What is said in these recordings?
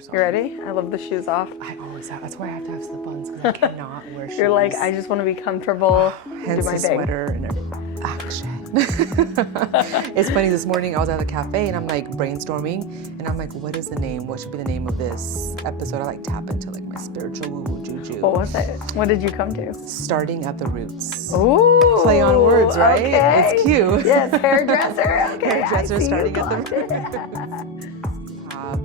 course. You ready? I love the shoes off. I always have. That's why I have to have slip-ons because I cannot wear shoes. You're like, I just want to be comfortable, Hence do my the thing. sweater and action. It's funny, this morning I was at the cafe and I'm like brainstorming and I'm like, what is the name? What should be the name of this episode? I like tap into like my spiritual woo-woo juju. What was it? What did you come to? Starting at the roots. Ooh. Play on words, right? Okay. It's cute. Yes, hairdresser. Okay. Hairdresser starting at the roots.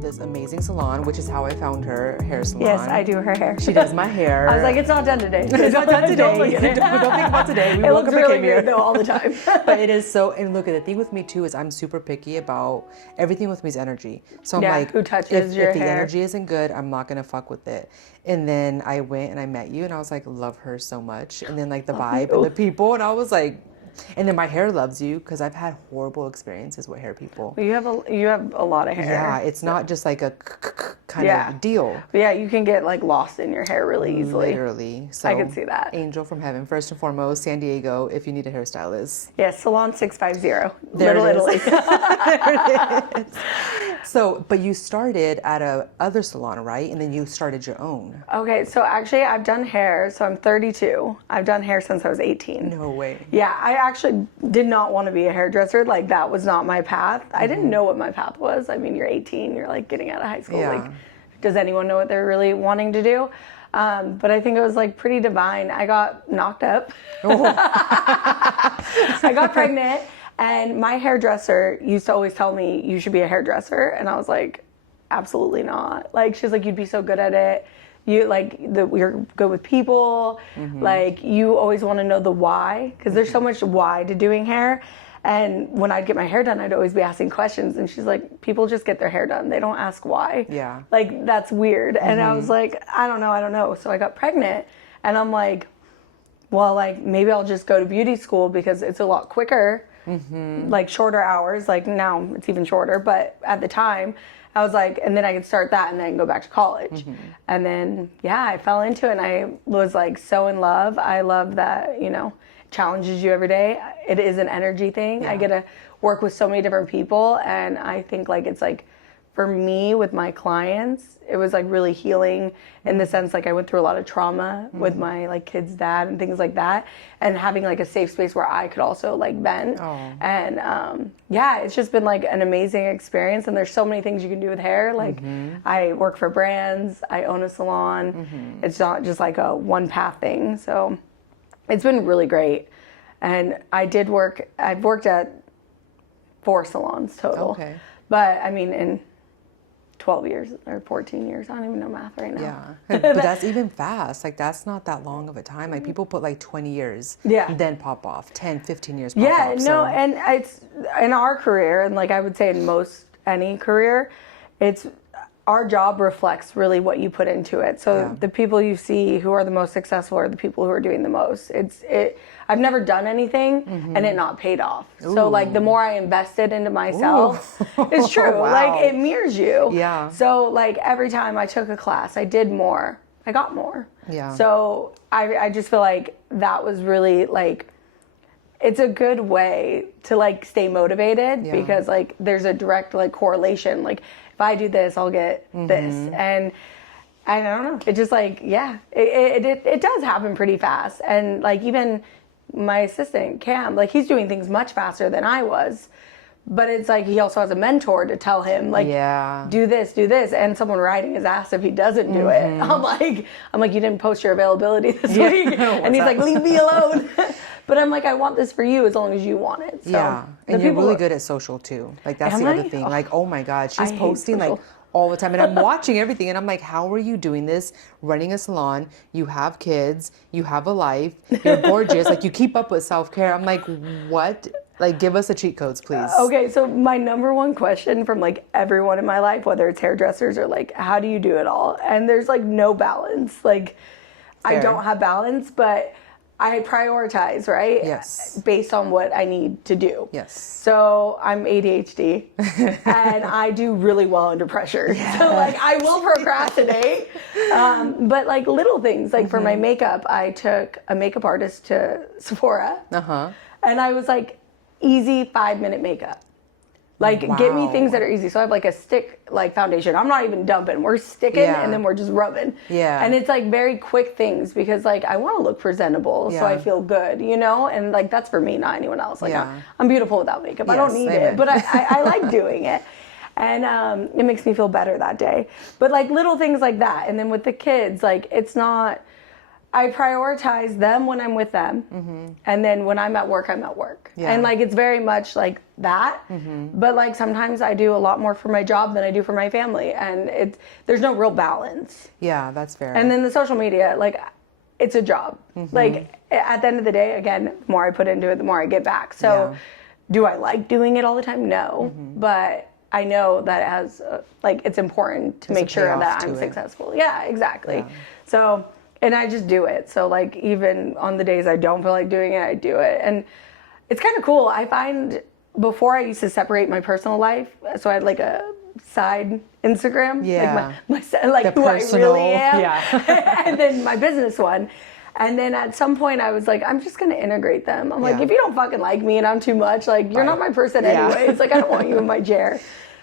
This amazing salon, which is how I found her hair salon. Yes, I do her hair. She does my hair. I was like, it's not done today. It's not done today. Don't look at it. Don't think about today. We It woke looks up and really came here. great though all the time. But it is so, and look, the thing with me too is I'm super picky about everything with me is energy. So I'm like, who touches your if the hair? energy isn't good, I'm not gonna fuck with it. And then I went and I met you and I was like, love her so much. And then like the vibe and the people, and I was like, and then my hair loves you because I've had horrible experiences with hair people. Well, you have a lot of hair. Yeah, it's not just like a kind of deal. Yeah, you can get like lost in your hair really easily. Literally. So I could see that. Angel from heaven, first and foremost, San Diego, if you need a hairstylist. Yes, Salon 650, There Little it Italy. is. There it is. So, but you started at a other salon, right? And then you started your own. Okay, so actually I've done hair, so I'm 32. I've done hair since I was 18. No way. Yeah, I actually did not want to be a hairdresser. Like, that was not my path. I didn't know what my path was. I mean, you're 18, you're like getting out of high school. Yeah. Like, does anyone know what they're really wanting to do? But I think it was like pretty divine. I got knocked up. I got pregnant, and my hairdresser used to always tell me, you should be a hairdresser. And I was like, absolutely not. Like, she's like, you'd be so good at it. You're good with people. Like, you always want to know the why, because there's so much why to doing hair. And when I'd get my hair done, I'd always be asking questions. And she's like, people just get their hair done. They don't ask why. Yeah. Like, that's weird. And I was like, I don't know. So I got pregnant, and I'm like, well, like, maybe I'll just go to beauty school because it's a lot quicker, like shorter hours. Like, now it's even shorter. But at the time, I was like, and then I could start that and then go back to college. And then, yeah, I fell into it, and I was like so in love. I love that, challenges you every day. It is an energy thing. Yeah. I get to work with so many different people, and I think like it's like, for me with my clients, it was like really healing in the sense like I went through a lot of trauma with my like kid's dad and things like that, and having like a safe space where I could also like vent. And yeah, it's just been like an amazing experience, and there's so many things you can do with hair. Like I work for brands, I own a salon. It's not just like a one path thing. So it's been really great. And I've worked at 4 salons total. Okay. But I mean, in 12 years or 14 years, I don't even know math right now. Yeah. But that's even fast. Like, that's not that long of a time. Like, people put like 20 years, then pop off. 10, 15 years pop off. Yeah, no, and it's in our career, and like I would say in any career, it's our job reflects really what you put into it. So the people you see who are the most successful are the people who are doing the most. I've never done anything and it not paid off. So like the more I invested into myself, it's true. Wow. Like, it mirrors you. Yeah. So like every time I took a class, I did more. I got more. Yeah. So I just feel like that was really like, it's a good way to like stay motivated because like there's a direct like correlation. Like, if I do this, I'll get this. And I don't know. It just like, it does happen pretty fast. And like, even my assistant, Cam, like, he's doing things much faster than I was. But it's like, he also has a mentor to tell him, like, do this, and someone riding his ass if he doesn't do it. I'm like, you didn't post your availability this week. And he's like, leave me alone. But I'm like, I want this for you as long as you want it. So and you're really good at social too. Like, that's the other thing. Like, oh my God, she's posting like all the time, and I'm watching everything, and I'm like, how are you doing this? Running a salon, you have kids, you have a life, you're gorgeous, like, you keep up with self-care. I'm like, what? Like, give us the cheat codes, please. Okay, so my number one question from like everyone in my life, whether it's hairdressers or like, how do you do it all? And there's like no balance. Like, I don't have balance, but I prioritize, right? Yes. Based on what I need to do. Yes. So I'm ADHD and I do really well under pressure. Yeah. So like, I will procrastinate. But like little things, like for my makeup, I took a makeup artist to Sephora. And I was like, easy 5-minute makeup. Like, get me things that are easy. So I have like a stick like foundation. I'm not even dumping. We're sticking and then we're just rubbing. Yeah. And it's like very quick things because like I want to look presentable so I feel good, you know? And like that's for me, not anyone else. Like I'm beautiful without makeup. I don't need it, but I like doing it. And it makes me feel better that day. But like little things like that. And then with the kids, like it's not, I prioritize them when I'm with them. And then when I'm at work, I'm at work. And like it's very much like that. But like sometimes I do a lot more for my job than I do for my family. And there's no real balance. Yeah, that's fair. And then the social media, like it's a job. Like at the end of the day, again, the more I put into it, the more I get back. So do I like doing it all the time? No. But I know that it has, like, it's important to make sure that I'm successful. Yeah, exactly. So, and I just do it. So, like, even on the days I don't feel like doing it, I do it. And it's kind of cool. I find before I used to separate my personal life, so I had like a side Instagram, like who personal, I really am, and then my business one. And then at some point I was like, I'm just going to integrate them. I'm like, if you don't fucking like me and I'm too much, like, you're not my person anyway. It's like, I don't want you in my chair.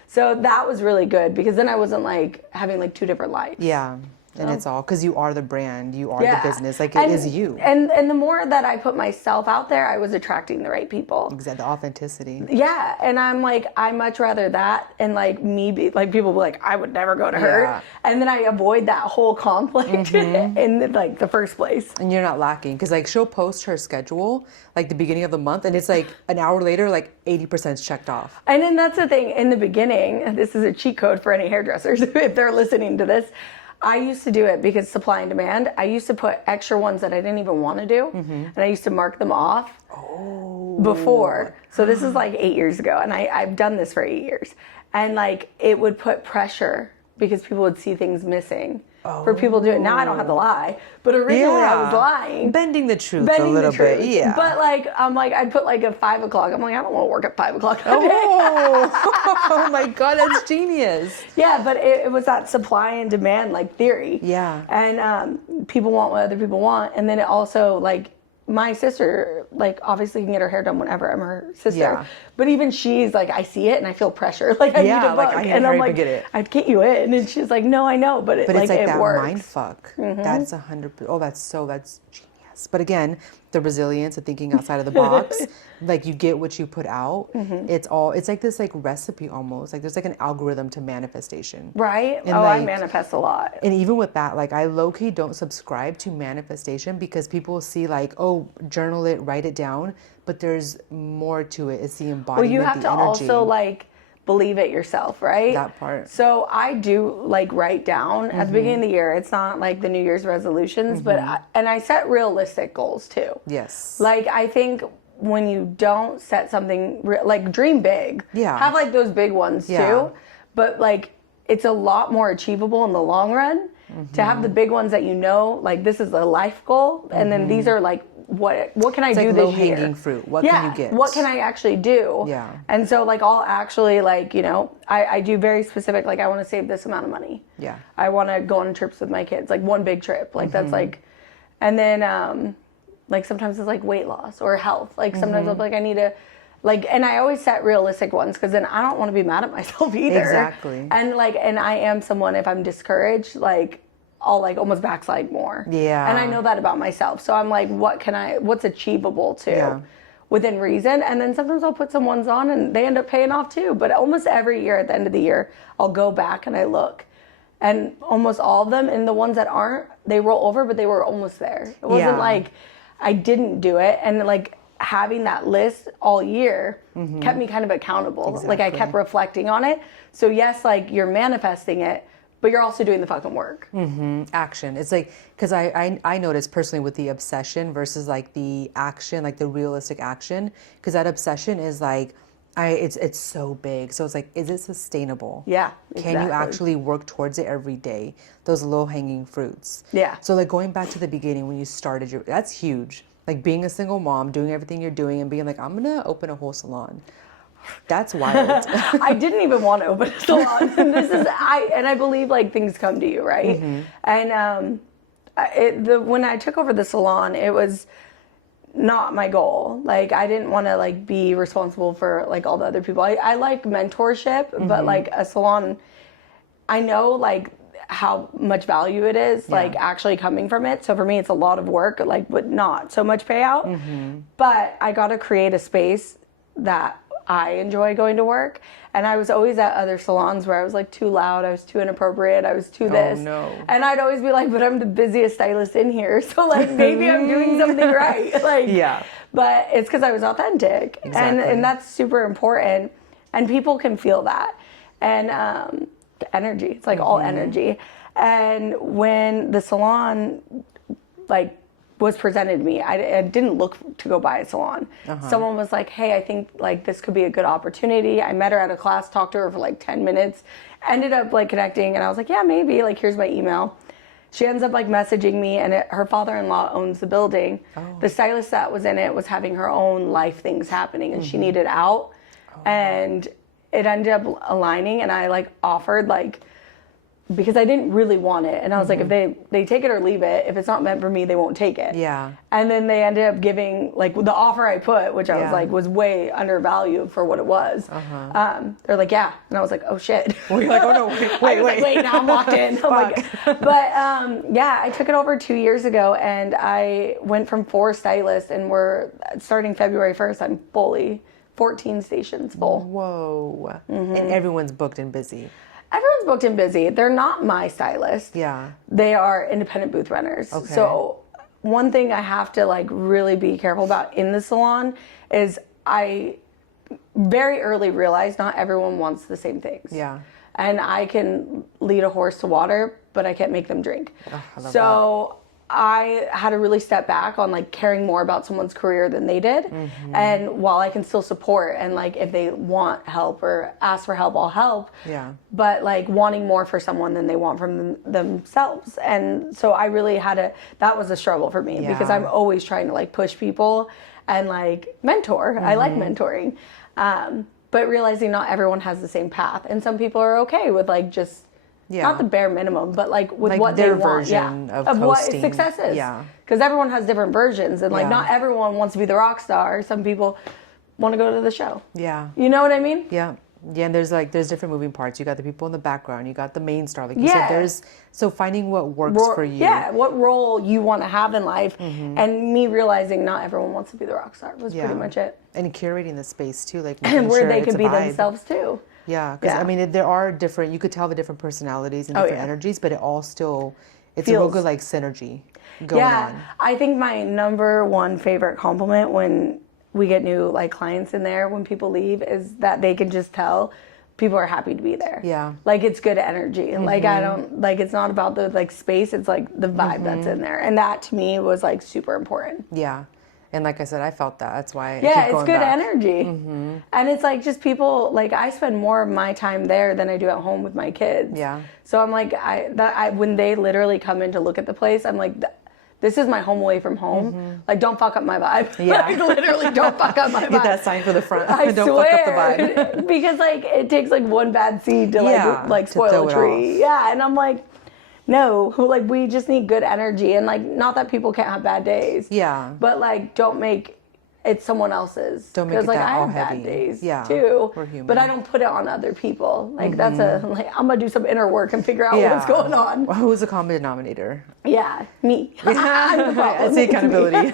So that was really good because then I wasn't like having like two different lives. Yeah. And it's all because you are the brand, you are the business, like it is you. And the more that I put myself out there, I was attracting the right people. Exactly, the authenticity. Yeah, and I'm like, I much rather that and like me be like people be like, I would never go to her, and then I avoid that whole conflict in like the first place. And you're not lacking because like she'll post her schedule like the beginning of the month, and it's like an hour later, like 80% is checked off. And then that's the thing in the beginning. This is a cheat code for any hairdressers if they're listening to this. I used to do it because supply and demand. I used to put extra ones that I didn't even want to do. And I used to mark them off before. So this is like 8 years ago. And I've done this for 8 years. And like it would put pressure because people would see things missing. For people to do it. Now I don't have to lie. But originally I was lying. Bending the truth a little bit. Yeah. But like, I'm like, I'd put like a 5 o'clock. I'm like, I don't want to work at 5 o'clock. Oh my God, that's genius. Yeah, but it was that supply and demand like theory. Yeah. And people want what other people want. And then it also like, my sister, like, obviously can get her hair done whenever. I'm her sister. Yeah. But even she's like, I see it and I feel pressure. Like, I need a book. Like, and I'm like, get it. I'd get you in. And she's like, no, I know. But it's like that works. mind fuck. That's 100%. Oh, that's genius. But again, the resilience of thinking outside of the box, like you get what you put out. It's like this like recipe almost. Like there's like an algorithm to manifestation. Right? And I manifest a lot. And even with that, like I low-key don't subscribe to manifestation because people see like, oh, journal it, write it down. But there's more to it. It's the embodiment, well, you have to energy. Also like believe it yourself, right? That part. So I do like write down at the beginning of the year. It's not like the New Year's resolutions, but I set realistic goals too. Yes. Like I think when you don't set something like dream big, have like those big ones too, but like it's a lot more achievable in the long run to have the big ones that you know, like this is a life goal, and then these are like what can I do like this low year? hanging fruit. What can you get? What can I actually do? Yeah. And so like I'll actually like, you know, I do very specific, like I want to save this amount of money. Yeah. I want to go on trips with my kids, like one big trip. Like that's like, and then like sometimes it's like weight loss or health. Like sometimes I'm like, I need to like, and I always set realistic ones because then I don't want to be mad at myself either. Exactly. And like, and I am someone, if I'm discouraged, like I'll like almost backslide more. Yeah. And I know that about myself. So I'm like, what's achievable too within reason? And then sometimes I'll put some ones on and they end up paying off too. But almost every year at the end of the year, I'll go back and I look. And almost all of them, and the ones that aren't, they roll over, but they were almost there. It wasn't like I didn't do it. And like having that list all year kept me kind of accountable. Exactly. Like I kept reflecting on it. So yes, like you're manifesting it, but you're also doing the fucking work. Action. It's like, because I noticed personally with the obsession versus like the action, like the realistic action, because that obsession is like, it's so big. So it's like, is it sustainable? Yeah. Exactly. Can you actually work towards it every day? Those low hanging fruits. Yeah. So like going back to the beginning when you started that's huge. Like being a single mom, doing everything you're doing and being like, I'm going to open a whole salon. That's wild. I didn't even want to open a salon. And I believe like things come to you, right? And when I took over the salon, it was not my goal. Like, I didn't want to like be responsible for like all the other people. I like mentorship, but like a salon, I know like how much value it is, like actually coming from it. So for me, it's a lot of work, like, but not so much payout. But I got to create a space that I enjoy going to work. And I was always at other salons where I was like too loud, I was too inappropriate, I was too this. Oh, no. And I'd always be like, but I'm the busiest stylist in here. So like maybe I'm doing something right. Like, yeah. But it's because I was authentic. Exactly. And that's super important. And people can feel that. And energy, it's like all energy. And when the salon like was presented to me, I didn't look to go buy a salon. Someone was like, hey, I think like this could be a good opportunity. I met her at a class, talked to her for like 10 minutes, ended up like connecting, and I was like, yeah, maybe, like here's my email. She ends up like messaging me, and her father-in-law owns the building. The stylist that was in it was having her own life things happening, and she needed out. And it ended up aligning, and I like offered like, because I didn't really want it. And I was like, if they take it or leave it, if it's not meant for me, they won't take it. Yeah. And then they ended up giving, like, the offer I put, which I was like, was way undervalued for what it was. They're like, yeah. And I was like, oh shit. Well, you're like, oh no, wait, now I'm locked in. I'm like, but yeah, I took it over 2 years ago, and I went from 4 stylists, and we're starting February 1st, I'm fully 14 stations full. Whoa. And everyone's booked and busy. Everyone's booked and busy. They're not my stylist. Yeah. They are independent booth renters. Okay. So one thing I have to like really be careful about in the salon is I very early realized not everyone wants the same things. Yeah. And I can lead a horse to water, but I can't make them drink. Oh, I love that. I had to really step back on like caring more about someone's career than they did. And while I can still support, and like if they want help or ask for help, I'll help. Yeah. But like wanting more for someone than they want from themselves. And so I really had to, that was a struggle for me because I'm always trying to like push people and like mentor. I like mentoring. But realizing not everyone has the same path. And some people are okay with like just, not the bare minimum, but like with like what they want, of what success is. Yeah, because everyone has different versions, and like not everyone wants to be the rock star. Some people want to go to the show. Yeah, you know what I mean? Yeah, yeah. And there's different moving parts. You got the people in the background. You got the main star, like you said. So finding what works for you. Yeah, what role you want to have in life, and me realizing not everyone wants to be the rock star was pretty much it. And curating the space too, like and where they can be themselves too. Yeah, because I mean, there are different, you could tell the different personalities and different energies, but it all still, it's a real good like synergy going on. I think my number one favorite compliment when we get new like clients in there, when people leave, is that they can just tell people are happy to be there. Yeah. Like it's good energy. And like I don't, like it's not about the like space, it's like the vibe that's in there. And that to me was like super important. Yeah. And like I said, I felt that. That's why I keep it's going good back. Energy. And it's like just people, like I spend more of my time there than I do at home with my kids. Yeah. So I'm like, when they literally come in to look at the place, I'm like, this is my home away from home. Like, don't fuck up my vibe. Yeah. Like, literally, don't fuck up my vibe. Get that sign for the front. Don't swear. Fuck up the vibe. Because like, it takes like one bad seed to like spoil a tree. Yeah. And I'm like, no, like we just need good energy, and like not that people can't have bad days. Yeah. But like don't make it someone else's. Don't make it like that I all have heavy. Bad days too. We're human. But I don't put it on other people. Like that's I'm gonna do some inner work and figure out what's going on. Well, who's the common denominator? Yeah, me. I see accountability.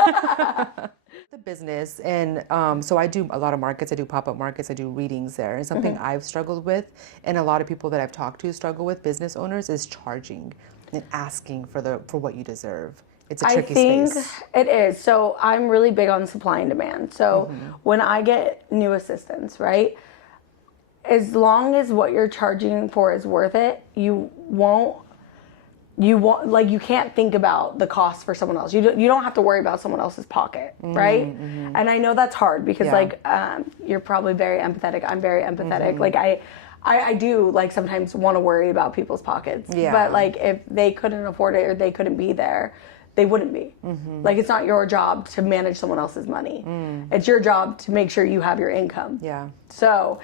The business, and so I do a lot of markets. I do pop-up markets. I do readings there. And something I've struggled with, and a lot of people that I've talked to struggle with, business owners, is charging and asking for what you deserve. It's a tricky space. I think it is. So I'm really big on supply and demand. So when I get new assistants, right, as long as what you're charging for is worth it, you can't think about the cost for someone else. You don't have to worry about someone else's pocket, right? And I know that's hard because you're probably very empathetic. I'm very empathetic. Like I do like sometimes want to worry about people's pockets. Yeah. But like if they couldn't afford it or they couldn't be there, they wouldn't be. Like it's not your job to manage someone else's money. It's your job to make sure you have your income. Yeah. So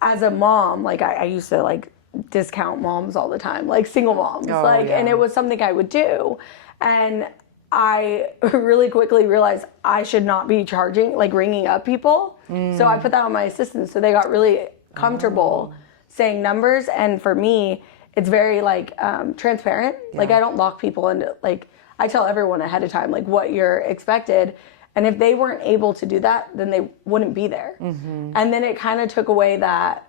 as a mom, like I used to like discount moms all the time, like single moms, and it was something I would do. And I really quickly realized I should not be charging, like ringing up people. So I put that on my assistants. So they got really comfortable saying numbers. And for me, it's very like transparent. Like I don't lock people into, like I tell everyone ahead of time, like what you're expected. And if they weren't able to do that, then they wouldn't be there. And then it kind of took away that,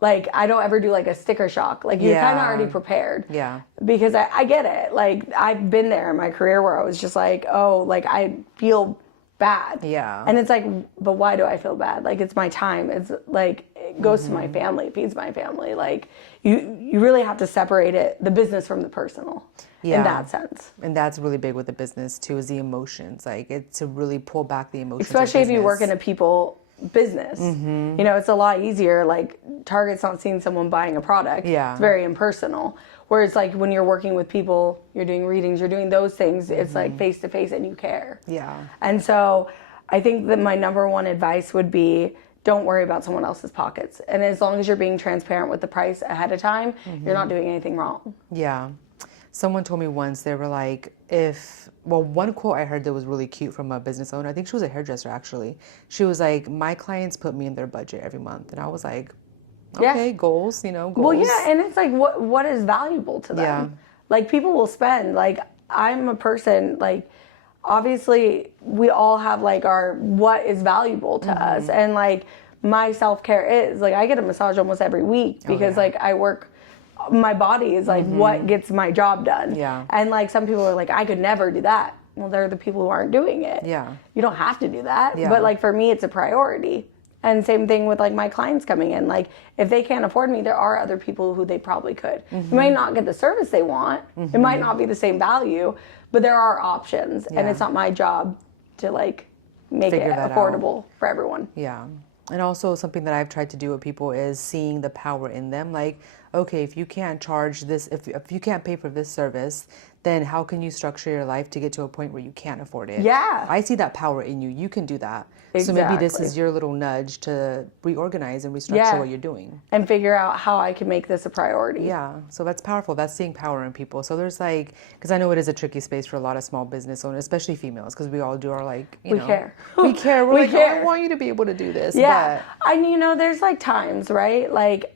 like, I don't ever do like a sticker shock. Like you're kind of already prepared. Yeah. Because I get it. Like I've been there in my career where I was just like, oh, like I feel bad. Yeah. And it's like, but why do I feel bad? Like it's my time. It's like, it goes to my family, it feeds my family. Like you really have to separate it, the business from the personal in that sense. And that's really big with the business too, is the emotions. Like it's to really pull back the emotions. Especially if you work in a people business. You know, it's a lot easier. Like Target's not seeing someone buying a product. Yeah. It's very impersonal. Whereas like when you're working with people, you're doing readings, you're doing those things, it's like face to face and you care. Yeah. And so I think that my number one advice would be, don't worry about someone else's pockets. And as long as you're being transparent with the price ahead of time, you're not doing anything wrong. Yeah. Someone told me once, they were like, one quote I heard that was really cute from a business owner, I think she was a hairdresser actually. She was like, my clients put me in their budget every month. And I was like, okay, goals, goals. Well, yeah, and it's like, what is valuable to them? Yeah. Like people will spend, like I'm a person, like obviously we all have like our, what is valuable to us. And like my self-care is like, I get a massage almost every week because like I work, my body is like what gets my job done. Yeah. And like some people are like, I could never do that. Well, they're the people who aren't doing it. Yeah. You don't have to do that. Yeah. But like for me, it's a priority. And same thing with like my clients coming in. Like if they can't afford me, there are other people who they probably could. You might not get the service they want. It might not be the same value, but there are options. And it's not my job to like make it affordable for everyone. Yeah. And also something that I've tried to do with people is seeing the power in them. Like, okay, if you can't charge this, if you can't pay for this service, then how can you structure your life to get to a point where you can't afford it? Yeah. I see that power in you. You can do that. Exactly. So maybe this is your little nudge to reorganize and restructure what you're doing. And figure out how I can make this a priority. Yeah. So that's powerful. That's seeing power in people. So there's like, because I know it is a tricky space for a lot of small business owners, especially females, because we all do our like, we care. We care. We're we like, care. oh, I want you to be able to do this. Yeah. And there's like times, right? Like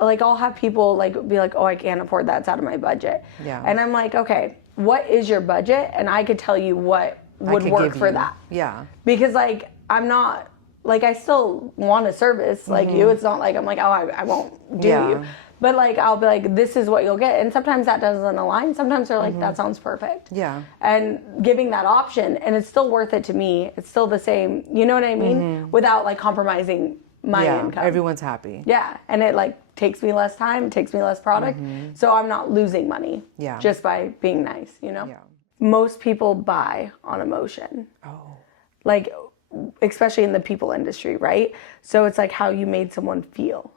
I'll have people like be like, oh, I can't afford that. It's out of my budget. Yeah. And I'm like, okay, what is your budget? And I could tell you what would work for that. Yeah. Because like, I'm not, like I still want a service like you. It's not like I'm like, oh, I won't do you. But like, I'll be like, this is what you'll get. And sometimes that doesn't align. Sometimes they're like, that sounds perfect. Yeah. And giving that option, and it's still worth it to me. It's still the same, you know what I mean? Without like compromising my income. Everyone's happy. Yeah. And it like takes me less time, takes me less product. So I'm not losing money just by being nice, Yeah. Most people buy on emotion. Oh. Like, especially in the people industry, right? So it's like how you made someone feel.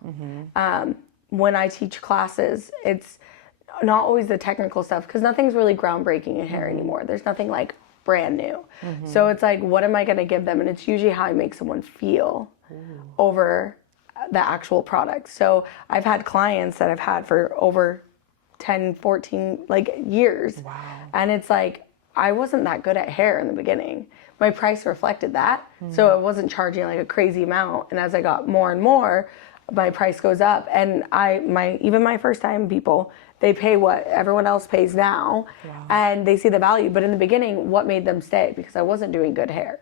When I teach classes, it's not always the technical stuff because nothing's really groundbreaking in hair anymore. There's nothing like brand new. So it's like, what am I going to give them? And it's usually how I make someone feel over the actual product. So I've had clients that I've had for over 10, 14 like years. Wow. And it's like, I wasn't that good at hair in the beginning. My price reflected that. So I wasn't charging like a crazy amount. And as I got more and more, my price goes up. And even my first time people, they pay what everyone else pays now. Wow. And they see the value. But in the beginning, what made them stay? Because I wasn't doing good hair.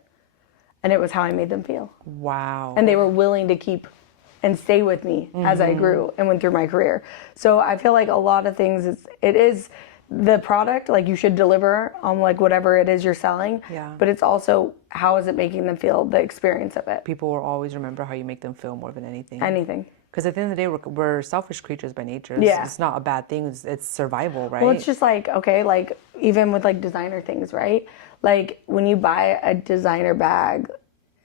And it was how I made them feel. Wow. And they were willing to keep and stay with me as I grew and went through my career. So I feel like a lot of things, it is the product, like you should deliver on like whatever it is you're selling. Yeah. But it's also how is it making them feel, the experience of it. People will always remember how you make them feel more than anything. Anything. Because at the end of the day, we're selfish creatures by nature. It's not a bad thing. It's survival, right? Well, it's just like, okay, like even with like designer things, right? Like when you buy a designer bag,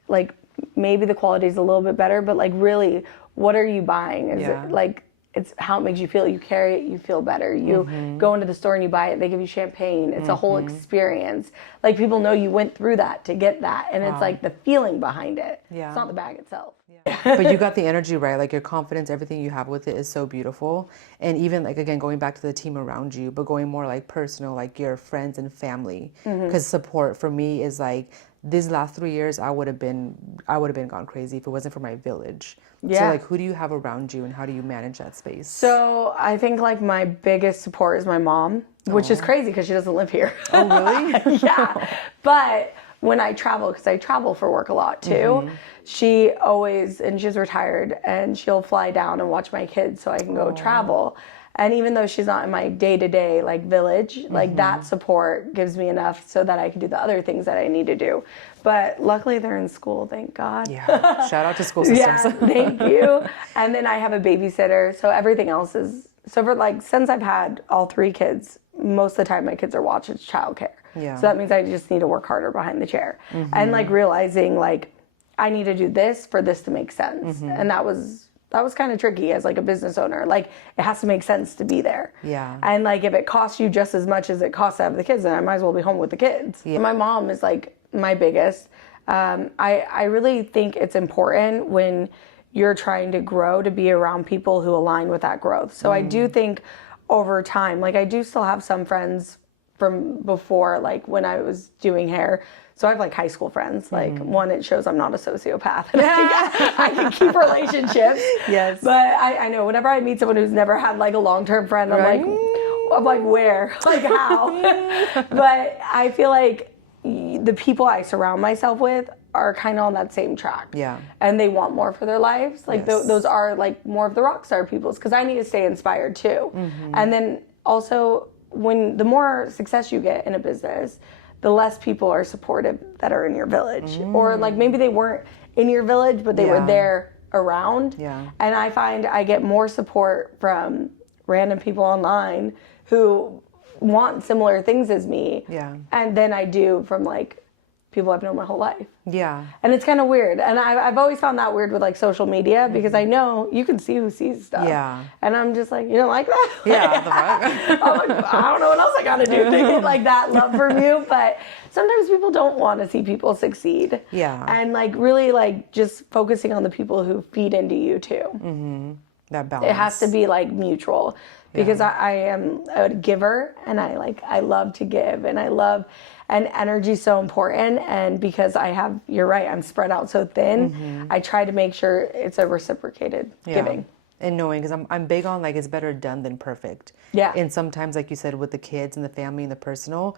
like maybe the quality is a little bit better, but like really, what are you buying? Is it like, it's how it makes you feel. You carry it, you feel better. You go into the store and you buy it, they give you champagne. It's a whole experience. Like, people know you went through that to get that. And it's like the feeling behind it. Yeah. It's not the bag itself. Yeah. But you got the energy right. Like, your confidence, everything you have with it is so beautiful. And even, like, again, going back to the team around you, but going more like personal, like your friends and family. Because support for me is like, these last 3 years, I would have been gone crazy if it wasn't for my village. Yeah. So, like, who do you have around you and how do you manage that space? So I think, like, my biggest support is my mom, which is crazy because she doesn't live here. Oh, really? Yeah. But when I travel, because I travel for work a lot too, she always, and she's retired, and she'll fly down and watch my kids so I can go travel. And even though she's not in my day-to-day, like, village, like, that support gives me enough so that I can do the other things that I need to do. But luckily they're in school, thank God. Yeah, shout out to school systems. Yeah, thank you. And then I have a babysitter, so everything else is, so for, like, since I've had all 3 kids, most of the time my kids are watching childcare. Yeah. So that means I just need to work harder behind the chair. And, like, realizing, like, I need to do this for this to make sense. And that was kind of tricky as, like, a business owner. Like, it has to make sense to be there. Yeah. And, like, if it costs you just as much as it costs to have the kids, then I might as well be home with the kids. Yeah. My mom is, like, my biggest. I really think it's important when you're trying to grow to be around people who align with that growth. So I do think over time, like, I do still have some friends from before, like, when I was doing hair. So I have, like, high school friends. Like, one, it shows I'm not a sociopath. And I can keep relationships. Yes. But I know whenever I meet someone who's never had, like, a long-term friend, I'm like, where? Like, how? But I feel like the people I surround myself with are kind of on that same track. Yeah. And they want more for their lives. Like, those are, like, more of the rock star peoples, because I need to stay inspired too. And then also, the more success you get in a business, the less people are supportive that are in your village. Or, like, maybe they weren't in your village, but they were there around. Yeah. And I find I get more support from random people online who want similar things as me. Yeah. And then I do from, like, people I've known my whole life. Yeah. And it's kind of weird. And I've always found that weird with, like, social media, because I know you can see who sees stuff. Yeah. And I'm just like, you don't like that? Yeah. I'm like, I don't know what else I got to do to get, like, that love from you. But sometimes people don't want to see people succeed. Yeah. And, like, really, like, just focusing on the people who feed into you too. That balance. It has to be, like, mutual. Because I am a giver, and I love to give, and and energy is so important. And because you're right, I'm spread out so thin, I try to make sure it's a reciprocated giving. And knowing, because I'm big on, like, it's better done than perfect. Yeah. And sometimes, like you said, with the kids and the family and the personal,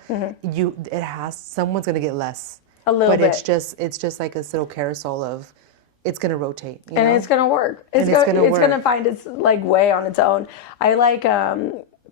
someone's gonna get less. A little bit. But it's just like this little carousel of, it's going to rotate. You know? It's going to work. It's going to find its, like, way on its own. I like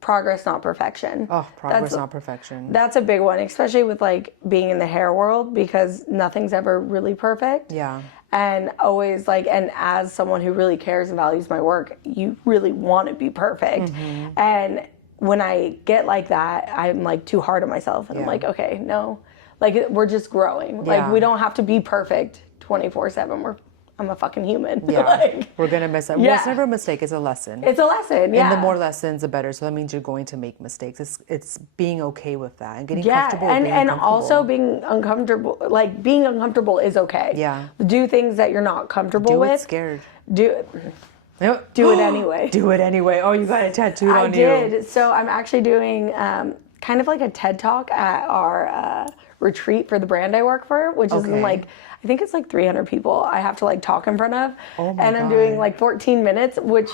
progress, not perfection. Oh, progress, not perfection. That's a big one, especially with, like, being in the hair world, because nothing's ever really perfect. Yeah. And always, like, and as someone who really cares and values my work, you really want to be perfect. And when I get like that, I'm, like, too hard on myself. And I'm like, okay, no. Like, we're just growing. Yeah. Like, we don't have to be perfect 24/7. I'm a fucking human. Yeah, like, we're going to mess up. Well, it's never a mistake. It's a lesson. It's a lesson, yeah. And the more lessons, the better. So that means you're going to make mistakes. It's being okay with that and getting comfortable with being uncomfortable. Also being uncomfortable. Like, being uncomfortable is okay. Yeah. Do things that you're not comfortable with. Do it scared. Do it anyway. Do it anyway. Oh, you got it tattooed on you. I did. So I'm actually doing kind of like a TED Talk at our retreat for the brand I work for, which is in, like, I think it's like 300 people I have to, like, talk in front of. Oh my God. I'm doing, like, 14 minutes, which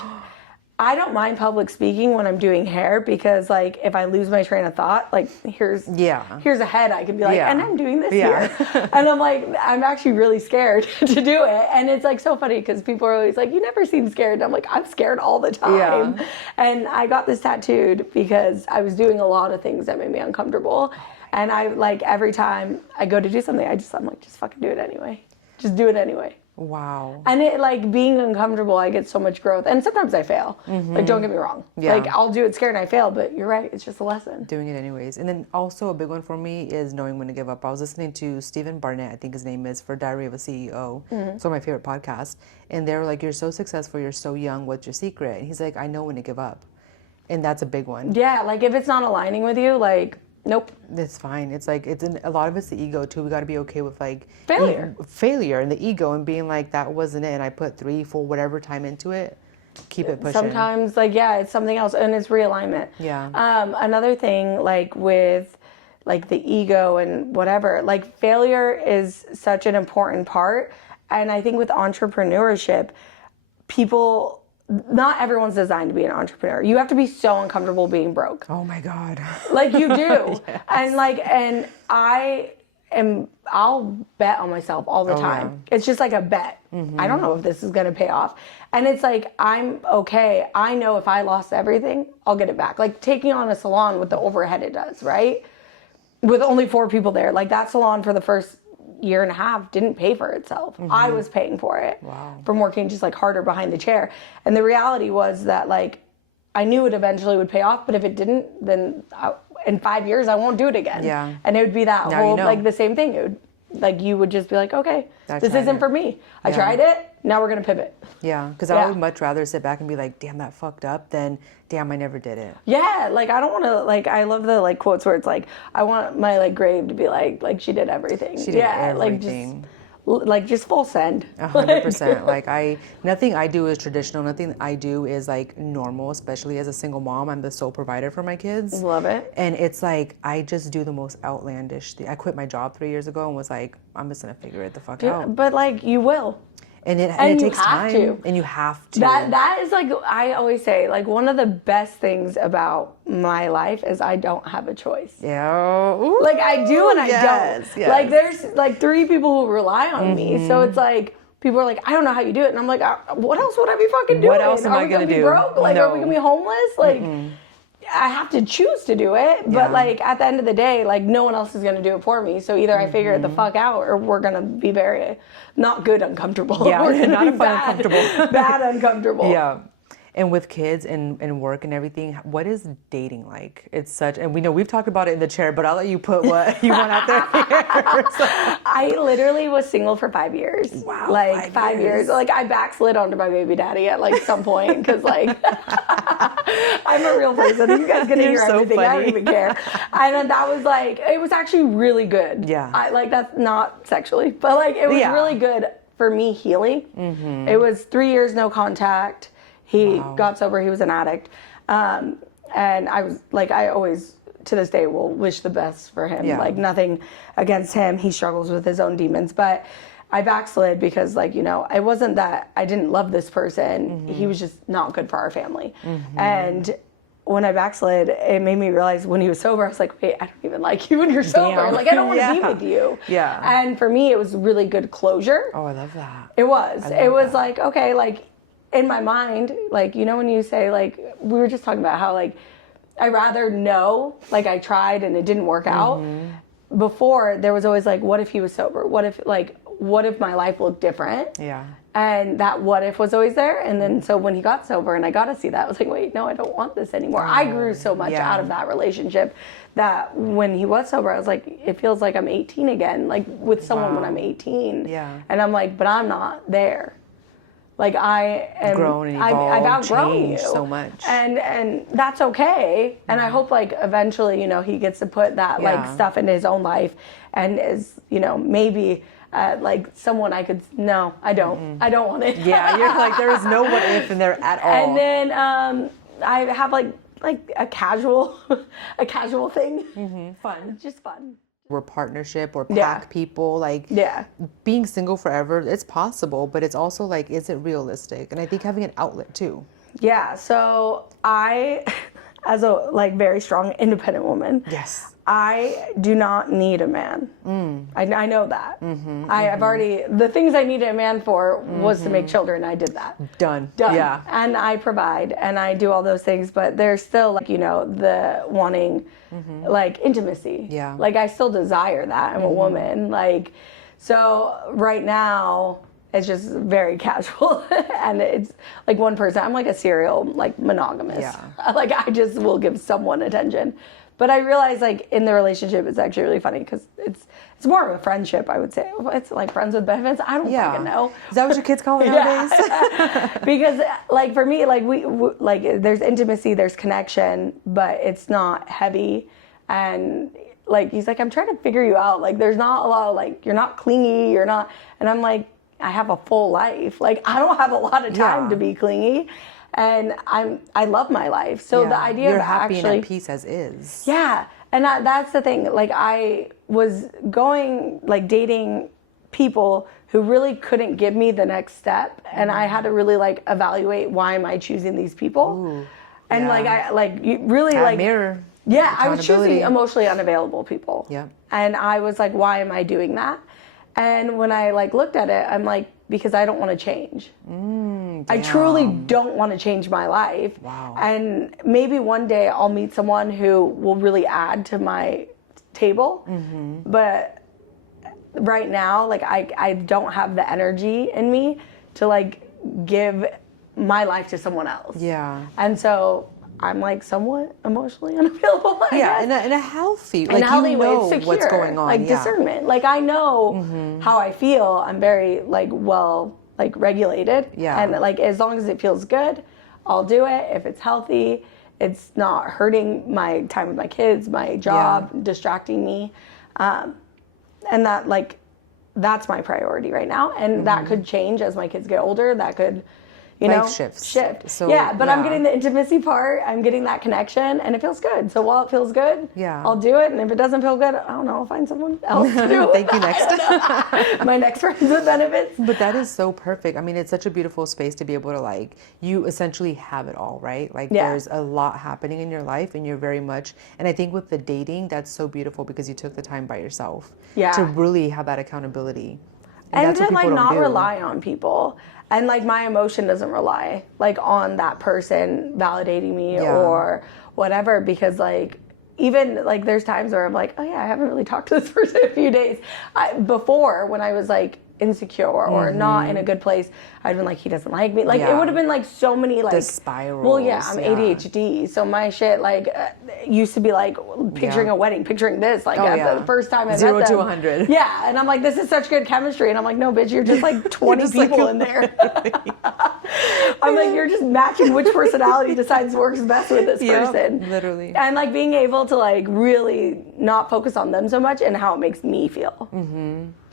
I don't mind public speaking when I'm doing hair, because, like, if I lose my train of thought, like, here's a head, I could be like, and I'm doing this here. And I'm like, I'm actually really scared to do it. And it's, like, so funny, because people are always like, you never seem scared. And I'm like, I'm scared all the time. Yeah. And I got this tattooed because I was doing a lot of things that made me uncomfortable. And I, like, every time I go to do something, I'm like, just fucking do it anyway. Just do it anyway. Wow. And it, like, being uncomfortable, I get so much growth. And sometimes I fail. Like, don't get me wrong. Yeah. Like, I'll do it scared and I fail, but you're right. It's just a lesson. Doing it anyways. And then also a big one for me is knowing when to give up. I was listening to Stephen Barnett, I think his name is, for Diary of a CEO. It's one of my favorite podcasts. And they were like, you're so successful, you're so young, what's your secret? And he's like, I know when to give up. And that's a big one. Yeah, like, if it's not aligning with you, like, nope. It's fine. It's like, a lot of it's the ego too. We got to be okay with like failure and the ego and being like, that wasn't it. And I put 3, 4, whatever time into it. Keep it pushing. Sometimes, like, yeah, it's something else, and it's realignment. Yeah. Another thing, like, with, like, the ego and whatever, like, failure is such an important part. And I think with entrepreneurship, not everyone's designed to be an entrepreneur. You have to be so uncomfortable being broke. Oh my God. Like, you do. Yes. And I'll bet on myself all the time. Yeah. It's just like a bet. I don't know if this is going to pay off. And it's like, I'm okay. I know if I lost everything, I'll get it back. Like, taking on a salon with the overhead it does, right? With only 4 people there. Like, that salon for the first year and a half didn't pay for itself. I was paying for it. Wow. From working just, like, harder behind the chair. And the reality was that, like, I knew it eventually would pay off, but if it didn't, then in 5 years I won't do it again. Yeah. And it would be that now whole, you know. like, the same thing. It would, like, you would just be like, okay, this isn't for me. I tried it. Now we're going to pivot. Yeah. Because I would much rather sit back and be like, damn, that fucked up, than damn, I never did it. Yeah. Like, I don't want to, like, I love the, like, quotes where it's like, I want my, like, grave to be like she did everything. She did everything. Just full send. 100%. Like, nothing I do is traditional. Nothing I do is like normal, especially as a single mom. I'm the sole provider for my kids. Love it. And it's like, I just do the most outlandish thing. I quit my job 3 years ago and was like, I'm just going to figure it the fuck out. But, like, you will. And it takes time. And you have to. That is, like, I always say, like, one of the best things about my life is I don't have a choice. Yeah. Ooh, like, I do and I don't. Yes. Like, there's, like, 3 people who rely on me. So it's like, people are like, I don't know how you do it. And I'm like, what else would I be fucking doing? What else am I going to do? Broke? Like, are we going to be homeless? Like, I have to choose to do it, but like, at the end of the day, like, no one else is going to do it for me. So either I figure it the fuck out, or we're going to be very not good uncomfortable. Yeah, we're not a fun uncomfortable. Bad uncomfortable. Yeah. And with kids and work and everything, what is dating like? It's such, and we know we've talked about it in the chair, but I'll let you put what you want out there. So. I literally was single for 5 years. Wow. Like 5 years. Like, I backslid onto my baby daddy at, like, some point, because, like, I'm a real person. You guys can hear everything. Funny. I don't even care. And then that was, like, it was actually really good. Yeah. Like, that's not sexually, but, like, it was really good for me healing. It was 3 years no contact. He got sober. He was an addict. And I was like, I always, to this day, will wish the best for him. Yeah. Like, nothing against him. He struggles with his own demons. But I backslid because, like, you know, it wasn't that I didn't love this person. He was just not good for our family. And when I backslid, it made me realize when he was sober, I was like, wait, I don't even like you when you're sober. Damn. Like, I don't want to be with you. Yeah. And for me, it was really good closure. Oh, I love that. It was. It was like, okay, like, in my mind, like, you know, when you say, like, we were just talking about how, like, I rather know, like, I tried and it didn't work out. Before, there was always, like, what if he was sober? What if my life looked different? Yeah. And that what if was always there. And then, so when he got sober and I got to see that, I was like, wait, no, I don't want this anymore. I grew so much out of that relationship that when he was sober, I was like, it feels like I'm 18 again, like, with someone when I'm 18. Yeah. And I'm like, but I'm not there. Like, I am grown and evolved, I've outgrown you so much, and that's okay. And I hope, like, eventually, you know, he gets to put that like stuff into his own life, and is, you know, maybe like someone I could. No, I don't. I don't want it. Yeah, you're like, there is no what if in there at all. And then I have like a casual thing. Fun, just fun. Or partnership or pack people, like being single forever, it's possible, but it's also like, is it realistic? And I think having an outlet too. Yeah. So I, as a, like, very strong independent woman, I do not need a man. I know that. I've already, the things I needed a man for was to make children. I did that. Done. Yeah. And I provide and I do all those things, but there's still, like, you know, the wanting like intimacy. Yeah. Like, I still desire that. I'm a woman. Like, so right now It's just very casual. And it's like one person. I'm like a serial, like monogamous. Yeah. Like I just will give someone attention. But I realize like in the relationship, it's actually really funny because it's more of a friendship, I would say. It's like friends with benefits. I don't fucking know. Is that what your kids call it nowadays? Because like for me, like we like there's intimacy, there's connection, but it's not heavy. And like he's like, I'm trying to figure you out. Like there's not a lot of like, you're not clingy, you're not. And I'm like, I have a full life. Like I don't have a lot of time to be clingy. And I love my life. So the idea you're of happy actually and at peace as is. Yeah. And that's the thing. Like I was going like dating people who really couldn't give me the next step, and I had to really like evaluate, why am I choosing these people? Ooh, and like I like you really that like mirror. Yeah, I was choosing emotionally unavailable people. Yeah. And I was like, why am I doing that? And when I like looked at it, I'm like, because I don't want to change. I truly don't want to change my life. Wow. And maybe one day I'll meet someone who will really add to my table. But right now, like I don't have the energy in me to like give my life to someone else. Yeah. And so I'm like somewhat emotionally unavailable. I guess. in a healthy, like healthy you know way, secure, what's going on, like discernment. Like I know how I feel. I'm very like well like regulated. Yeah. And like as long as it feels good, I'll do it. If it's healthy, it's not hurting my time with my kids, my job, distracting me, and that like that's my priority right now. And that could change as my kids get older. That could. You know, shift. So, but I'm getting the intimacy part. I'm getting that connection, and it feels good. So while it feels good, I'll do it. And if it doesn't feel good, I don't know, I'll find someone else to do it. Thank you, next. My next friends with benefits. But that is so perfect. I mean, it's such a beautiful space to be able to like, you essentially have it all, right? Like there's a lot happening in your life, and you're very much, and I think with the dating, that's so beautiful because you took the time by yourself to really have that accountability. And to like not rely on people. And like my emotion doesn't rely like on that person validating me or whatever, because like even like there's times where I'm like, oh yeah, I haven't really talked to this person in a few days. Before, when I was like insecure or not in a good place, I'd been like, he doesn't like me. Like it would have been like so many like the spirals. Well, yeah, I'm ADHD, so my shit like used to be like picturing a wedding, picturing this like the first time I met them. 0 to 100. Yeah, and I'm like, this is such good chemistry, and I'm like, no, bitch, you're just like 20 just people like in there. I'm like, you're just matching which personality decides works best with this person. Literally. And like being able to like really not focus on them so much and how it makes me feel.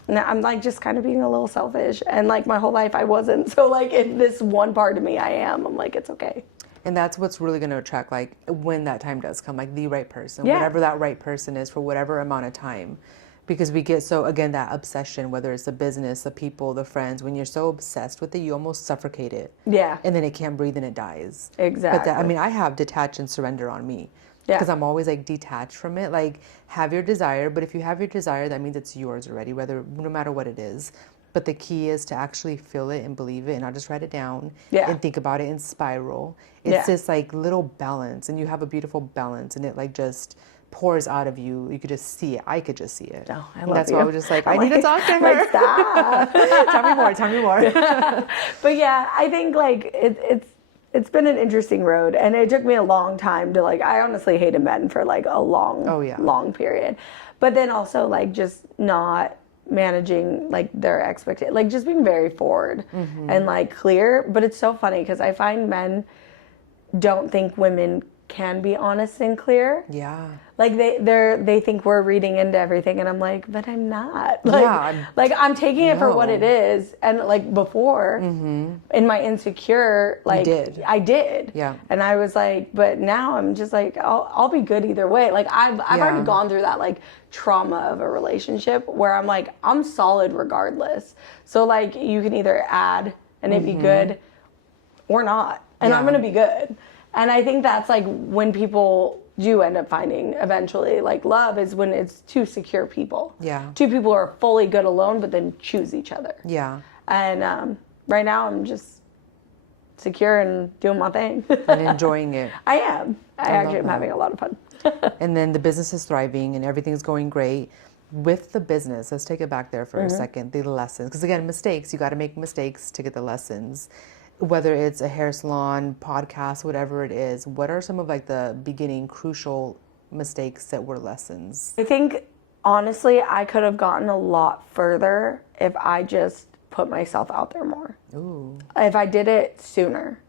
And I'm like just kind of being a little selfish, and like my whole life I wasn't. So like if this one part of me I am, I'm like, it's okay. And that's what's really going to attract, like when that time does come, like the right person, whatever that right person is for whatever amount of time. Because we get so, again, that obsession, whether it's the business, the people, the friends, when you're so obsessed with it, you almost suffocate it. Yeah. And then it can't breathe and it dies. Exactly. But that, I mean, I have detach and surrender on me. Because I'm always like detached from it. Like have your desire, but if you have your desire, that means it's yours already, no matter what it is. But the key is to actually feel it and believe it, and not just write it down and think about it and spiral. It's this like little balance, and you have a beautiful balance, and it like just pours out of you. You could just see it. I could just see it. Oh, I love That's you. why I was just like, I need to talk to her. Like, stop. Tell me more. But yeah, I think like it's been an interesting road, and it took me a long time to like, I honestly hated men for like a long period. But then also like just not managing like their expectations, like just being very forward and like clear. But it's so funny because I find men don't think women can be honest and clear. Yeah. Like they think we're reading into everything, and I'm like, but I'm not. Like, I'm taking it for what it is. And like before, in my insecure, like I did. Yeah. And I was like, but now I'm just like, I'll be good either way. Like I've already gone through that like trauma of a relationship where I'm like, I'm solid regardless. So like you can either add and it be good or not, and I'm gonna be good. And I think that's like when people do end up finding eventually like love is when it's two secure people. Yeah. Two people who are fully good alone, but then choose each other. Yeah. And right now I'm just secure and doing my thing. And enjoying it. I am. I actually am having a lot of fun. And then the business is thriving and everything's going great. with the business, let's take it back there for a second, the lessons. Because again, mistakes, you got to make mistakes to get the lessons. Whether it's a hair salon, podcast, whatever it is, what are some of like the beginning crucial mistakes that were lessons? I think, honestly, I could have gotten a lot further if I just put myself out there more. Ooh. If I did it sooner.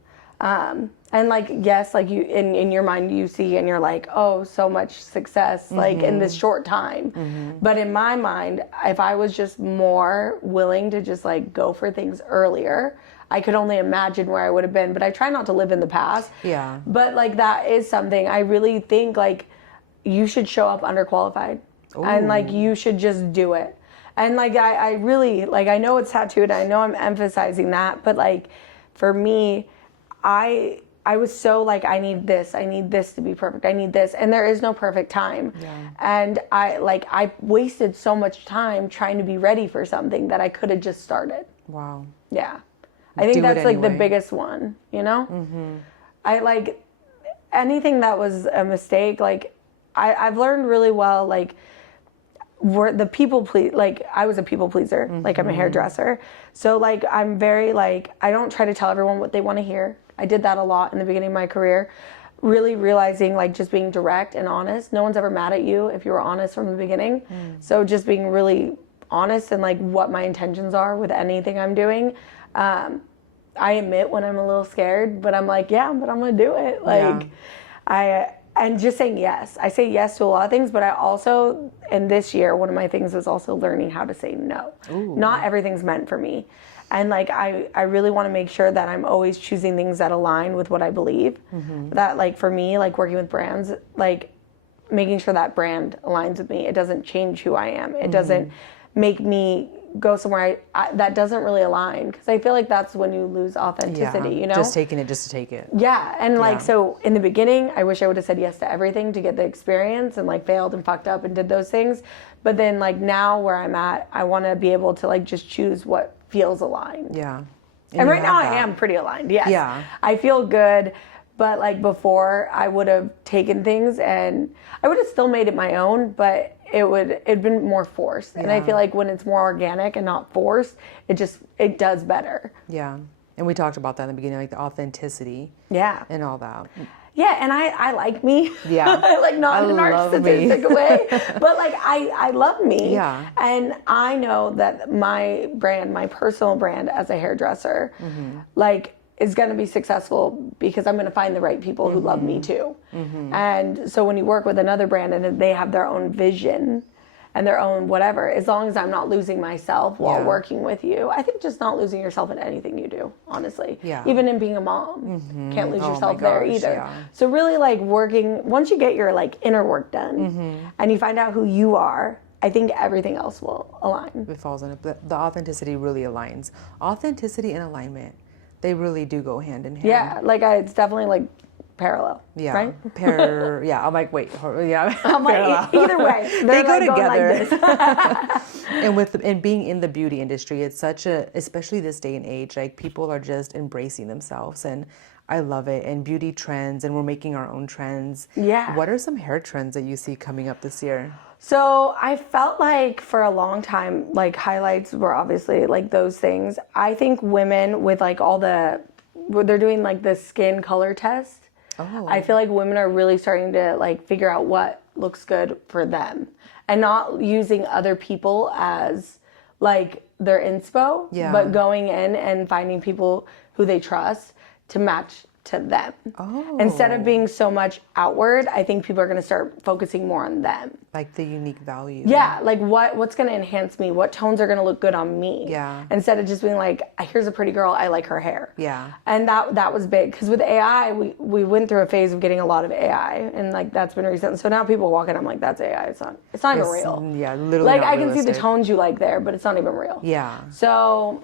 And like, yes, like you, in your mind, you see and you're like, oh, so much success, like in this short time. But in my mind, if I was just more willing to just like go for things earlier, I could only imagine where I would have been. But I try not to live in the past. Yeah. But like, that is something I really think like you should show up underqualified. Ooh. And like, you should just do it. And like, I really, like, I know it's tattooed, I know I'm emphasizing that, but like, for me, I was so like, I need this to be perfect, I need this, and there is no perfect time. Yeah. And I wasted so much time trying to be ready for something that I could have just started. Wow. Yeah. I think that's like the biggest one, you know? I like, anything that was a mistake, like, I've learned really well, like, the people please, like, I was a people pleaser, like, I'm a hairdresser, so like, I'm very like, I don't try to tell everyone what they want to hear. I did that a lot in the beginning of my career, really realizing like just being direct and honest. No one's ever mad at you if you were honest from the beginning. So just being really honest and like what my intentions are with anything I'm doing. I admit when I'm a little scared, but I'm like, yeah, but I'm gonna do it. Like, and just saying yes. I say yes to a lot of things, but I also, in this year, one of my things is also learning how to say no. Ooh. Not everything's meant for me. And like, I really want to make sure that I'm always choosing things that align with what I believe. That like, for me, like working with brands, like making sure that brand aligns with me. It doesn't change who I am. It doesn't make me go somewhere that doesn't really align, because I feel like that's when you lose authenticity, you know? Just taking it just to take it. Yeah, and like, so in the beginning, I wish I would have said yes to everything to get the experience, and like failed and fucked up and did those things. But then like now where I'm at, I want to be able to like just choose what feels aligned. Yeah. And right now I am pretty aligned, yes. Yeah. I feel good, but like before I would have taken things and I would have still made it my own, but it'd been more forced. And I feel like when it's more organic and not forced, it does better. Yeah. And we talked about that in the beginning, like the authenticity. Yeah. And all that. Yeah, and I like me. Yeah. Like, not in a narcissistic way, but like I love me. Yeah. And I know that my brand, my personal brand as a hairdresser, like, is going to be successful because I'm going to find the right people who love me too. And so when you work with another brand and they have their own vision and their own whatever, as long as I'm not losing myself while working with you, I think just not losing yourself in anything you do, honestly. Yeah. Even in being a mom, can't lose yourself there either. Yeah. So really like working, once you get your like inner work done and you find out who you are, I think everything else will align. It falls in it. The authenticity really aligns. Authenticity and alignment, they really do go hand in hand. Yeah, like it's definitely like parallel. Yeah, right. Yeah, I'm like, wait, yeah. I'm like, either way, they go like together. Like and being in the beauty industry, it's such a, especially this day and age, like people are just embracing themselves, and I love it. And beauty trends, and we're making our own trends. Yeah. What are some hair trends that you see coming up this year? So I felt like for a long time, like highlights were obviously like those things. I think women with like they're doing like the skin color test. Oh. I feel like women are really starting to like figure out what looks good for them and not using other people as like their inspo, but going in and finding people who they trust to match to them. Oh. Instead of being so much outward, I think people are going to start focusing more on them. Like the unique value. Yeah, like what's going to enhance me? What tones are going to look good on me? Yeah. Instead of just being like, here's a pretty girl, I like her hair. Yeah. And that was big, because with AI, we went through a phase of getting a lot of AI, and like that's been recent. So now people walk in, I'm like, that's AI. It's not even real. Yeah, literally. Like not I can realistic. see the tones you like there, but it's not even real. Yeah. So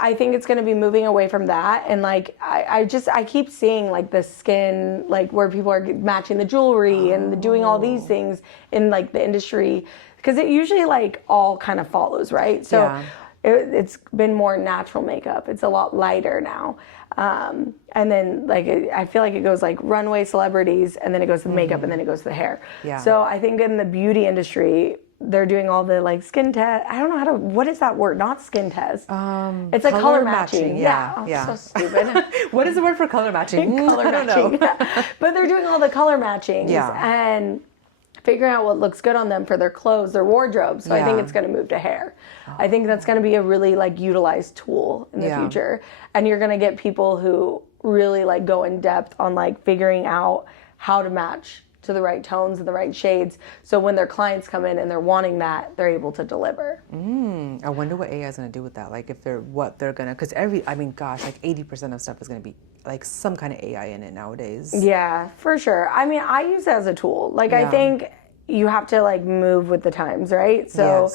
I think it's going to be moving away from that, and like I keep seeing like the skin, like where people are matching the jewelry and doing all these things in like the industry, because it usually like all kind of follows, right? So it's been more natural makeup. It's a lot lighter now, and then like I feel like it goes like runway celebrities, and then it goes to the makeup, and then it goes to the hair. Yeah. So I think in the beauty industry, they're doing all the like skin test. I don't know what is that word? Not skin test. It's like color matching. Yeah. So stupid. What is the word for color matching? Color matching. But they're doing all the color matchings and figuring out what looks good on them for their clothes, their wardrobe. So I think it's going to move to hair. I think that's going to be a really like utilized tool in the future. And you're going to get people who really like go in depth on like figuring out how to match to the right tones and the right shades. So when their clients come in and they're wanting that, they're able to deliver. I wonder what AI is going to do with that. Like if they're, what they're going to, because like 80% of stuff is going to be like some kind of AI in it nowadays. Yeah, for sure. I mean, I use it as a tool. Like I think you have to like move with the times, right? So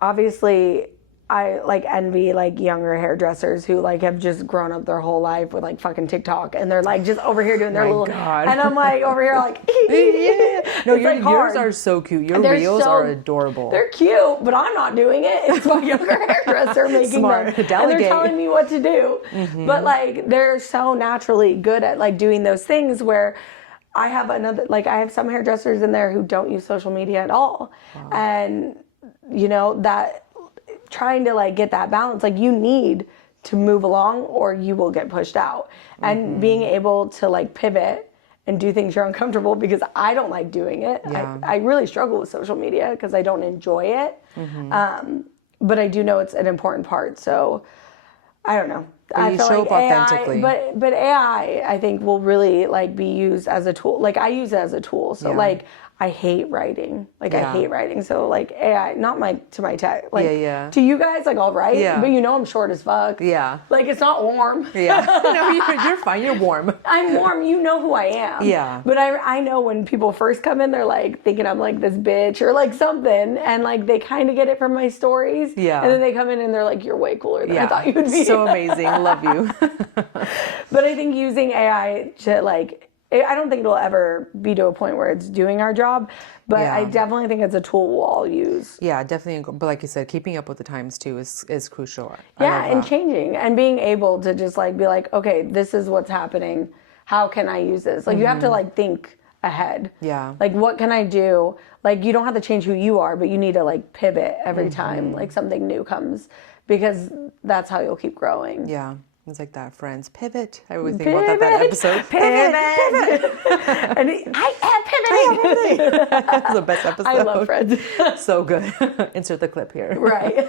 obviously I like envy like younger hairdressers who like have just grown up their whole life with like fucking TikTok and they're like just over here doing their little and I'm like over here like No, yours are so cute. Your reels are adorable. They're cute, but I'm not doing it. It's my younger hairdresser making them. Delegate. And they're telling me what to do. But like they're so naturally good at like doing those things where I have some hairdressers in there who don't use social media at all. And you know, that trying to like get that balance, like you need to move along or you will get pushed out. And being able to like pivot and do things you're uncomfortable, because I don't like doing it. I really struggle with social media because I don't enjoy it. But I do know it's an important part. So I don't know. I feel like authentically. AI, but AI, I think will really like be used as a tool. Like I use it as a tool. So like I hate writing. Like I hate writing. So like AI, not to my tech. Like to you guys, like I'll write, but you know I'm short as fuck. Yeah. Like it's not warm. Yeah. No, you're fine. You're warm. I'm warm. You know who I am. Yeah. But I know when people first come in, they're like thinking I'm like this bitch or like something, and like they kind of get it from my stories. Yeah. And then they come in and they're like, "You're way cooler than I thought you would be." So amazing. Love you. But I think using AI to like. I don't think it'll ever be to a point where it's doing our job, but I definitely think it's a tool we'll all use. Yeah, definitely. But like you said, keeping up with the times too is crucial. And changing and being able to just like be like, okay, this is what's happening. How can I use this? Like you have to like think ahead. Yeah. Like what can I do? Like you don't have to change who you are, but you need to like pivot every time like something new comes, because that's how you'll keep growing. Yeah. It's like that, Friends. Pivot. I always think about that episode. Pivot. And I am pivoting. That's the best episode. I love Friends. So good. Insert the clip here. Right.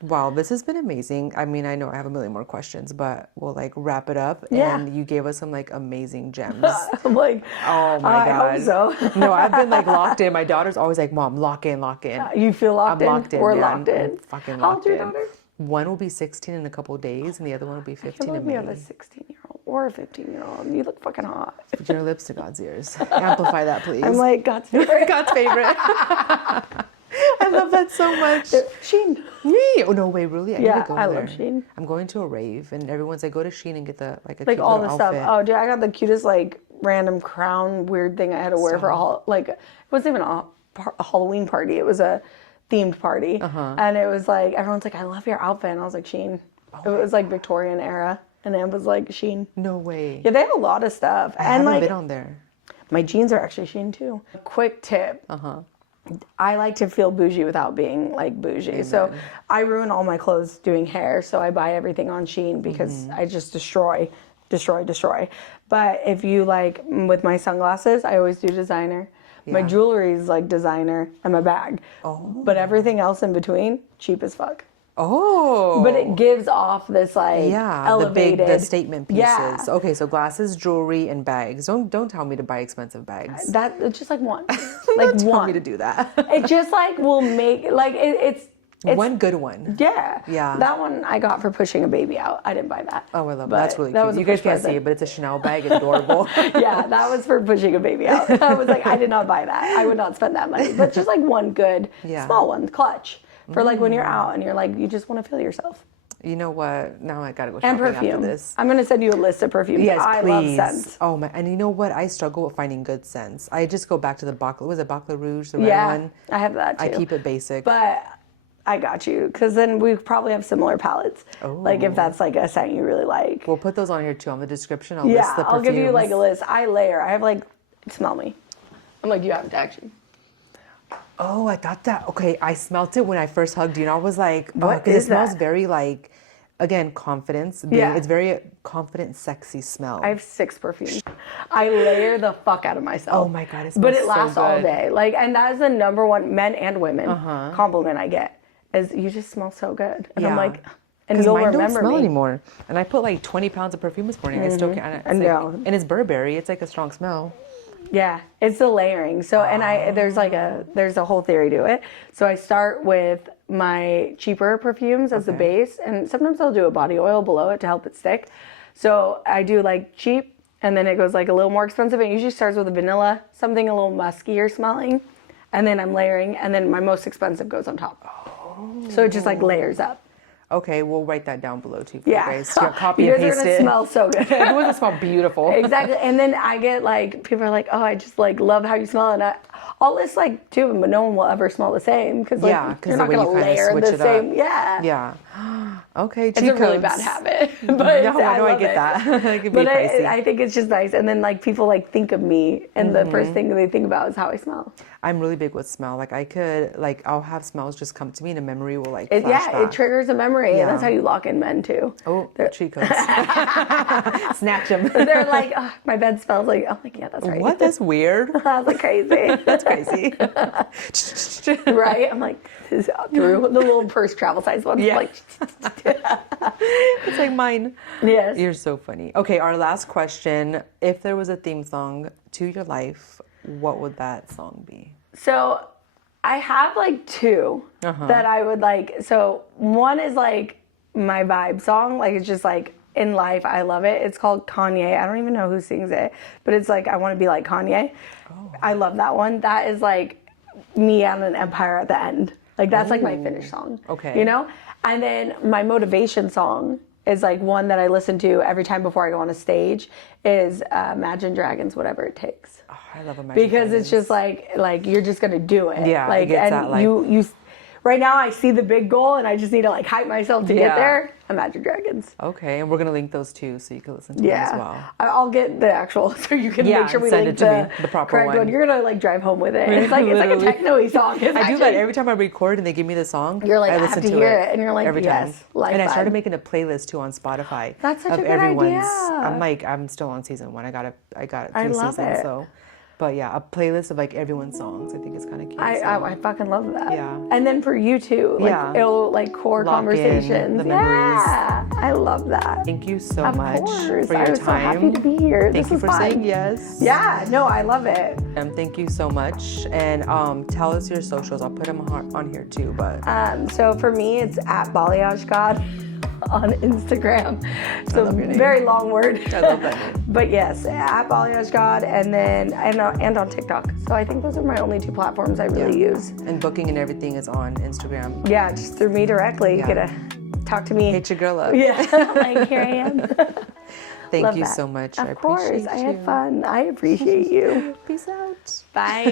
Wow, this has been amazing. I mean, I know I have a million more questions, but we'll like wrap it up. And you gave us some like amazing gems. I'm like, oh my God. I hope so. No, I've been like locked in. My daughter's always like, Mom, lock in. You feel locked in? I'm locked in. We're locked in. I'm fucking locked in. How old is your daughter? One will be 16 in a couple of days, and the other one will be 15 in May. We have a 16-year-old or a 15-year-old. You look fucking hot. Put your lips to God's ears. Amplify that, please. I'm like, God's favorite. God's favorite. I love that so much. Shein. Me? Oh, no way, really? I need to go I there. love Shein. I'm going to a rave, and everyone's like, go to Shein and get the, like, a like cute all the little stuff. outfit. Oh, dude, I got the cutest, like, random crown weird thing I had to wear for all, like, it wasn't even a Halloween party. It was a themed party. And it was like, everyone's like, I love your outfit. And I was like, Shein. It was like Victorian era. And it was like Shein. No way. Yeah, they have a lot of stuff. I haven't been on there. My jeans are actually Shein too. Quick tip. I like to feel bougie without being like bougie. Amen. So I ruin all my clothes doing hair. So I buy everything on Shein because I just destroy. But if you like, with my sunglasses, I always do designer. My jewelry is like designer and my bag. But everything else in between, cheap as fuck. But it gives off this like elevated the statement pieces. Okay, so glasses, jewelry, and bags. Don't tell me to buy expensive bags. It's just like one. Don't tell me to do that. It just like will make like it's one good one. Yeah. That one I got for pushing a baby out. I didn't buy that. Oh, I love that. That's really cute. You guys can't see it, but it's a Chanel bag. It's adorable. Yeah, that was for pushing a baby out. I was like, I did not buy that. I would not spend that money. But just like one good small one, clutch. For like when you're out and you're like, you just want to feel yourself. You know what? Now I gotta go shopping after this. I'm gonna send you a list of perfumes. Yes, I please. love scents. Oh my! And you know what? I struggle with finding good scents. I just go back to the Bacla Rouge, the red one. I have that too. I keep it basic. But I got you, because then we probably have similar palettes. Like if that's like a scent you really like. We'll put those on here too, on the description. I'll list the perfumes. I'll give you like a list. I layer. I have like, smell me. I'm like, you have to actually. Oh, I thought that. Okay, I smelt it when I first hugged you, and I was like, What because is it smells that? very like, again, confidence. Yeah. It's very confident, sexy smell. I have 6 perfumes. I layer the fuck out of myself. Oh my God, it But smells it lasts so all good. day. Like, and that is the number one men and women compliment I get is you just smell so good. And I'm like, and because you'll mine remember don't smell me. anymore. And I put like 20 pounds of perfume this morning. I still can't. It's And like, no. and it's Burberry. It's like a strong smell. Yeah, it's the layering. So, and there's a whole theory to it. So I start with my cheaper perfumes as the base, and sometimes I'll do a body oil below it to help it stick. So I do like cheap, and then it goes like a little more expensive. It usually starts with a vanilla, something a little muskier smelling, and then I'm layering, and then my most expensive goes on top. Oh. So it just like layers up. Okay, we'll write that down below too for Yeah. you guys. Yeah, copy You and guys are paste gonna it. smell so good. It would smell beautiful. Exactly. And then I get like, people are like, oh, I just like love how you smell. And I'll list like 2 of them, but no one will ever smell the same. Because like, you're not going to layer the same. Yeah. Yeah. Okay, It's a really bad habit. But no, I know I get that. It could be pricey. I think it's just nice. And then like people like think of me and the first thing they think about is how I smell. I'm really big with smell. Like I could, like I'll have smells just come to me and a memory will like flash Yeah, back. it triggers a memory. And that's how you lock in men too. Oh, cheat codes. Snatch them. They're like, oh, my bed smells like, I'm like, yeah, that's right. What? That's weird. That's like crazy. That's crazy. Right? I'm like, this is Drew, the little purse travel size one. Yeah. Like, It's like mine. yes. You're so funny. Okay, our last question. If there was a theme song to your life, what would that song be? So I have like 2 that I would like. So one is like my vibe song. Like it's just like in life, I love it. It's called Kanye. I don't even know who sings it, but it's like, I want to be like Kanye. Oh. I love that one. That is like me on an empire at the end. Like that's like my finish song. Okay. You know? And then my motivation song is like one that I listen to every time before I go on a stage is Imagine Dragons, Whatever It Takes. Oh, I love Imagine Because Dragons. it's just like you're just gonna do it. Yeah, like it gets and that, like- you right now I see the big goal and I just need to like hype myself to get there. Imagine Dragons. Okay, and we're gonna link those too, so you can listen to them as well. I'll get the actual so you can make sure we send link it to me, the proper correct one. You're gonna like drive home with it. And it's like a techno-y song. It's I do that actually- every time I record and they give me the song. You're like, I listen have to hear it, and you're like, every yes, time. life And I started vibe. making a playlist too on Spotify. That's such of a good everyone's. idea. I'm still on season 1. I got I 2 love seasons. it. So, but yeah, a playlist of like everyone's songs. I think it's kind of cute. I fucking love that. Yeah. And then for you too, like it'll like core Lock in conversations. the memories. Yeah. I love that. Thank you so Of much course. for your I was time. so happy to be here. Thank This you was for fun. saying yes. Yeah, no, I love it. Thank you so much. And tell us your socials. I'll put them on here too. But So for me, it's at Balayage God on Instagram. So very long word. I love that name. But yes, at Balayage God, and then and on TikTok. So I think those are my only 2 platforms I really use. And booking and everything is on Instagram. Yeah, just through me directly. You gotta talk to me. Hit your girl up. Yeah, like here I am. Thank Love you that. so much. Of I course, appreciate I you. had fun. I appreciate you. Peace out. Bye.